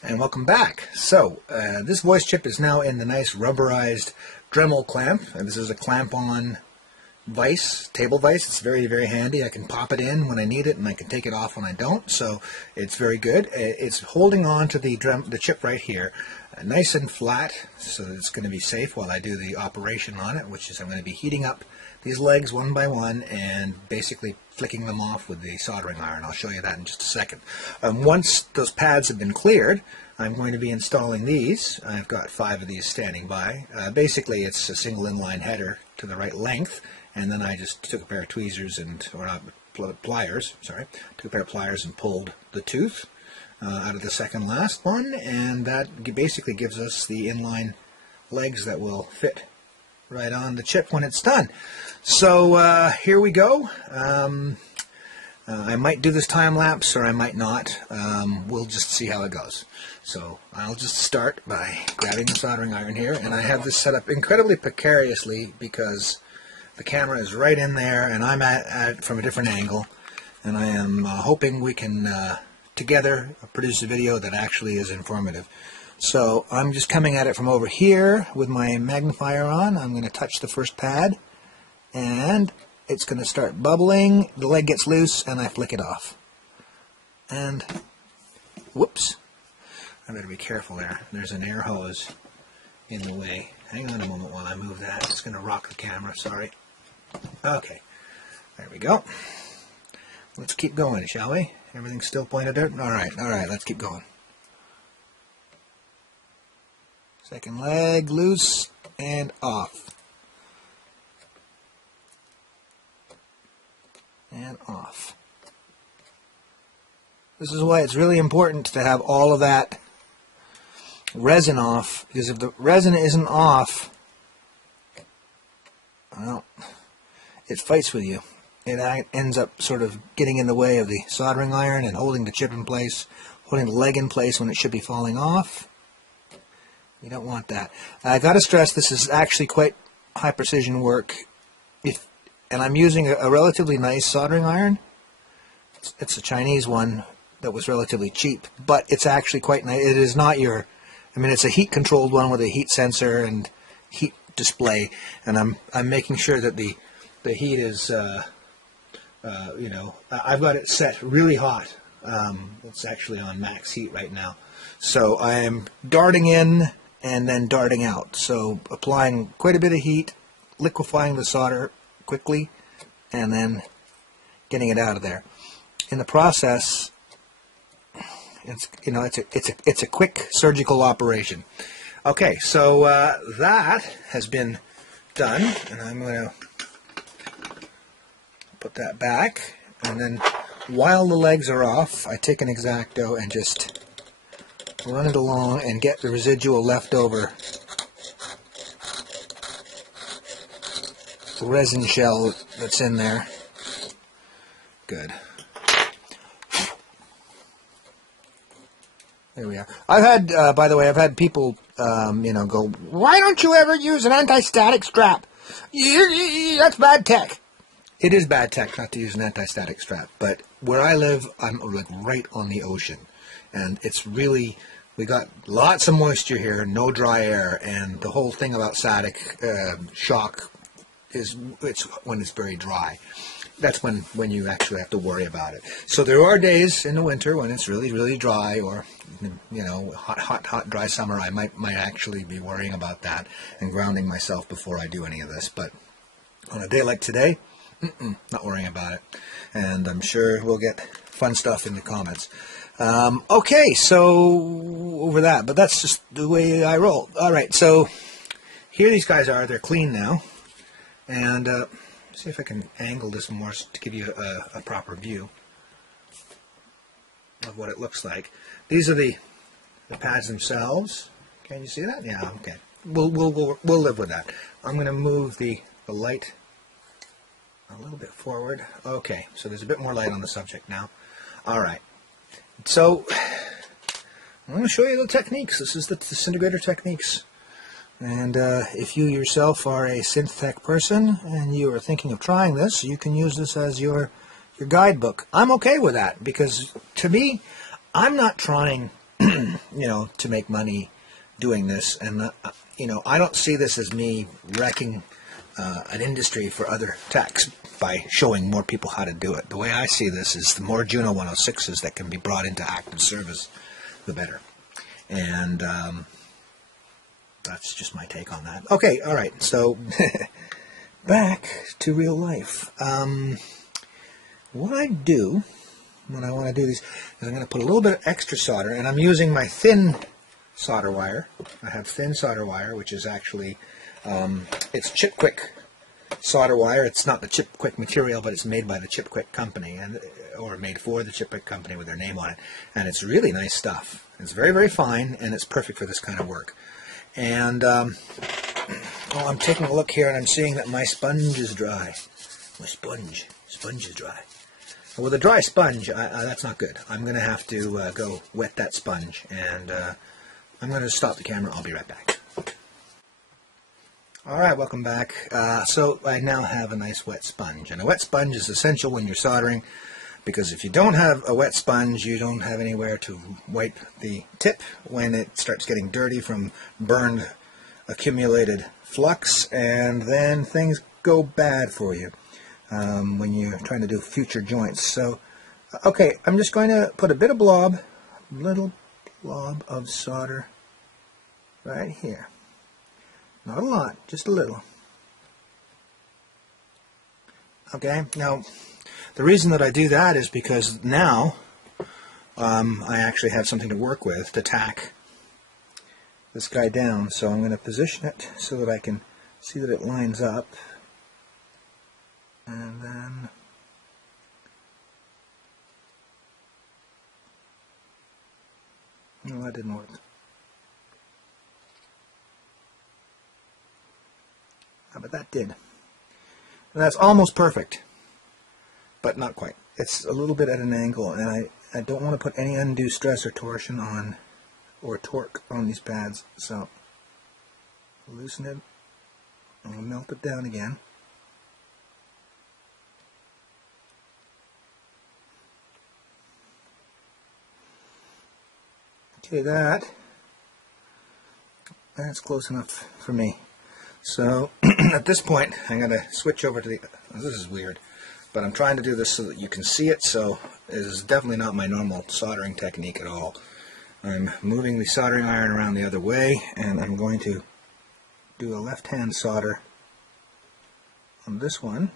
And welcome back. So, this voice chip is now in the nice rubberized Dremel clamp. And this is a clamp-on vise, table vise. It's very, very handy. I can pop it in when I need it, and I can take it off when I don't. So, it's very good. It's holding on to the chip right here, nice and flat, so that it's going to be safe while I do the operation on it, which is I'm going to be heating up these legs one by one and basically flicking them off with the soldering iron. I'll show you that in just a second. Once those pads have been cleared, I'm going to be installing these. I've got 5 of these standing by. Basically, it's a single inline header to the right length, and then I just took a pair of tweezers pliers, took a pair of pliers and pulled the tooth out of the second last one, and that basically gives us the inline legs that will fit right on the chip when it's done. So here we go. I might do this time lapse or I might not. We'll just see how it goes. So I'll just start by grabbing the soldering iron here, and I have this set up incredibly precariously because the camera is right in there and I'm at it from a different angle, and I am hoping we can together produce a video that actually is informative. So I'm just coming at it from over here with my magnifier on. I'm going to touch the first pad, and it's going to start bubbling. The leg gets loose, and I flick it off. And, whoops, I better be careful there. There's an air hose in the way. Hang on a moment while I move that. It's going to rock the camera, sorry. Okay, there we go. Let's keep going, shall we? Everything's still pointed out? All right, let's keep going. Second leg loose and off. And off. This is why it's really important to have all of that resin off, because if the resin isn't off, well, it fights with you. It ends up sort of getting in the way of the soldering iron and holding the chip in place, holding the leg in place when it should be falling off. You don't want that. I got to stress, this is actually quite high precision work. And I'm using a relatively nice soldering iron. It's a Chinese one that was relatively cheap, but it's actually quite nice. It is not your, I mean, it's a heat controlled one with a heat sensor and heat display, and I'm making sure that the heat is, you know, I've got it set really hot. It's actually on max heat right now. So I am darting in and then darting out. So applying quite a bit of heat, liquefying the solder quickly, and then getting it out of there. In the process, it's a quick surgical operation. Okay, so that has been done, and I'm going to put that back, and then while the legs are off, I take an X-Acto and just run it along and get the residual leftover resin shell that's in there. Good. There we are. I've had, by the way, I've had people, you know, go, why don't you ever use an anti-static strap? That's bad tech. It is bad tech not to use an anti-static strap, but where I live, I'm like right on the ocean, and it's really, we got lots of moisture here, no dry air, and the whole thing about static shock is it's when it's very dry. That's when you actually have to worry about it. So there are days in the winter when it's really, really dry, or, you know, hot, dry summer, I might actually be worrying about that and grounding myself before I do any of this. But on a day like today, not worrying about it. And I'm sure we'll get fun stuff in the comments. Okay, so over that, but that's just the way I roll. All right, so here these guys are. They're clean now. And see if I can angle this more to give you a proper view of what it looks like. These are the pads themselves. Can you see that? Yeah, okay. We'll live with that. I'm going to move the light a little bit forward. Okay, so there's a bit more light on the subject now. All right. So I'm going to show you the techniques. This is the Syntegrator techniques. And if you yourself are a synth tech person and you are thinking of trying this, you can use this as your guidebook. I'm okay with that because, to me, I'm not trying to make money doing this. And, I don't see this as me wrecking an industry for other techs by showing more people how to do it. The way I see this is the more Juno-106s that can be brought into active service, the better. And that's just my take on that. Okay, all right, so back to real life. What I do when I want to do these is I'm going to put a little bit of extra solder, and I'm using my thin solder wire. I have thin solder wire, which is actually, it's Chip Quick solder wire. It's not the Chip Quick material, but it's made by the Chip Quick company, or made for the Chip Quick company with their name on it. And it's really nice stuff. It's very, very fine, and it's perfect for this kind of work. And I'm taking a look here, and I'm seeing that my sponge is dry. My sponge is dry. With a dry sponge, that's not good. I'm going to have to go wet that sponge, and I'm going to stop the camera. I'll be right back. Alright, welcome back. So I now have a nice wet sponge, and a wet sponge is essential when you're soldering, because if you don't have a wet sponge, you don't have anywhere to wipe the tip when it starts getting dirty from burned accumulated flux, and then things go bad for you when you're trying to do future joints. So, okay, I'm just going to put a little blob of solder right here. Not a lot, just a little. Okay, now the reason that I do that is because now I actually have something to work with to tack this guy down. So I'm going to position it so that I can see that it lines up. And then no, that didn't work. But that did. And that's almost perfect, but not quite. It's a little bit at an angle, and I don't want to put any undue stress or torsion on, or torque on these pads. So loosen it, and we'll melt it down again. Okay, that's close enough for me. So at this point, I'm going to switch over to the, this is weird, but I'm trying to do this so that you can see it, so this is definitely not my normal soldering technique at all. I'm moving the soldering iron around the other way, and I'm going to do a left-hand solder on this one.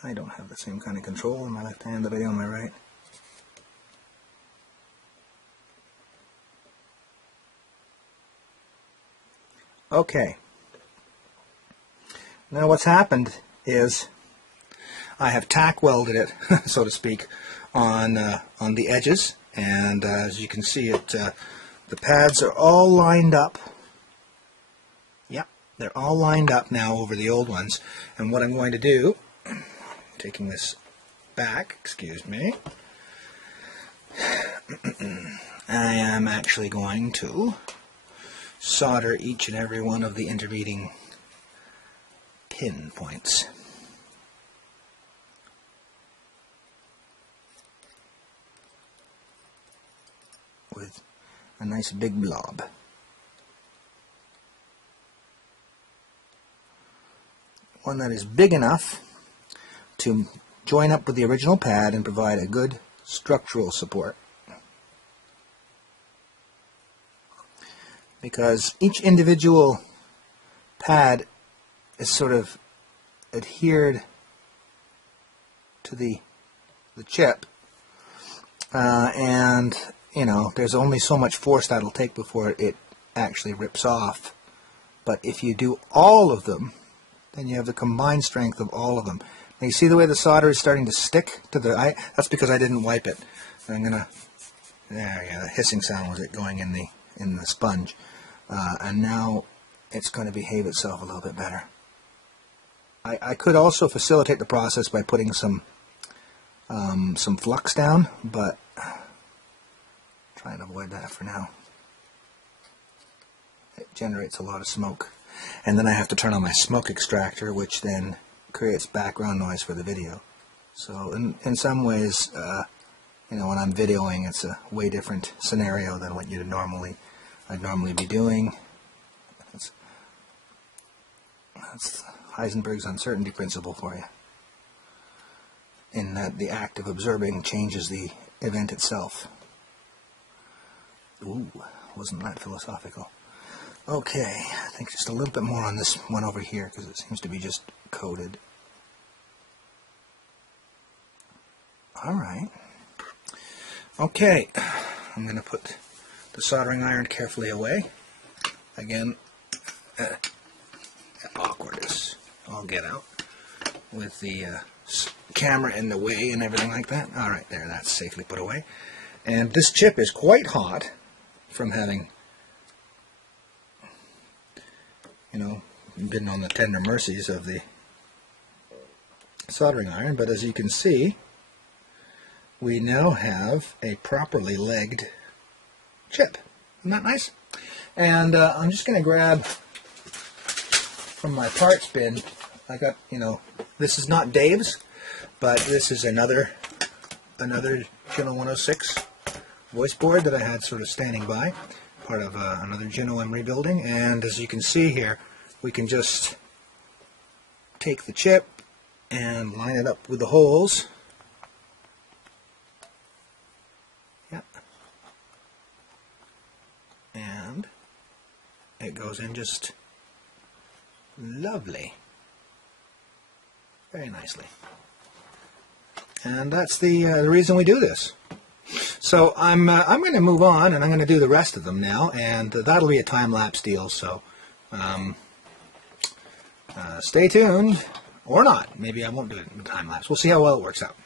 I don't have the same kind of control in my left hand that I do on my right. Okay. Now what's happened is I have tack welded it, so to speak, on the edges, and as you can see, the pads are all lined up. Yep, they're all lined up now over the old ones. And what I'm going to do, taking this back, excuse me, I am actually going to solder each and every one of the intervening pin points. With a nice big blob. One that is big enough to join up with the original pad and provide a good structural support. Because each individual pad is sort of adhered to the chip, and you know, there's only so much force that'll take before it actually rips off. But if you do all of them, then you have the combined strength of all of them. Now you see the way the solder is starting to stick to the, that's because I didn't wipe it. I'm gonna, there, yeah, the hissing sound was it going in the sponge. And now it's going to behave itself a little bit better. I could also facilitate the process by putting some flux down, but try and avoid that for now. It generates a lot of smoke. And then I have to turn on my smoke extractor, which then creates background noise for the video. So in some ways, you know, when I'm videoing, it's a way different scenario than what I'd normally be doing. That's Heisenberg's uncertainty principle for you, in that the act of observing changes the event itself. Ooh, wasn't that philosophical. Okay, I think just a little bit more on this one over here, because it seems to be just coated. Alright. Okay, I'm going to put the soldering iron carefully away. Again, awkward as all get out, with the camera in the way and everything like that. Alright, there, that's safely put away. And this chip is quite hot from having, you know, been on the tender mercies of the soldering iron, but as you can see, we now have a properly legged chip. Isn't that nice? And I'm just going to grab from my parts bin. I got, you know, this is not Dave's, but this is another Juno-106 voice board that I had sort of standing by, part of another Juno I'm rebuilding. And as you can see here, we can just take the chip and line it up with the holes. Yep. And it goes in just lovely. Very nicely. And that's the reason we do this. So I'm going to move on, and I'm going to do the rest of them now, and that'll be a time-lapse deal, so stay tuned, or not. Maybe I won't do it in time-lapse. We'll see how well it works out.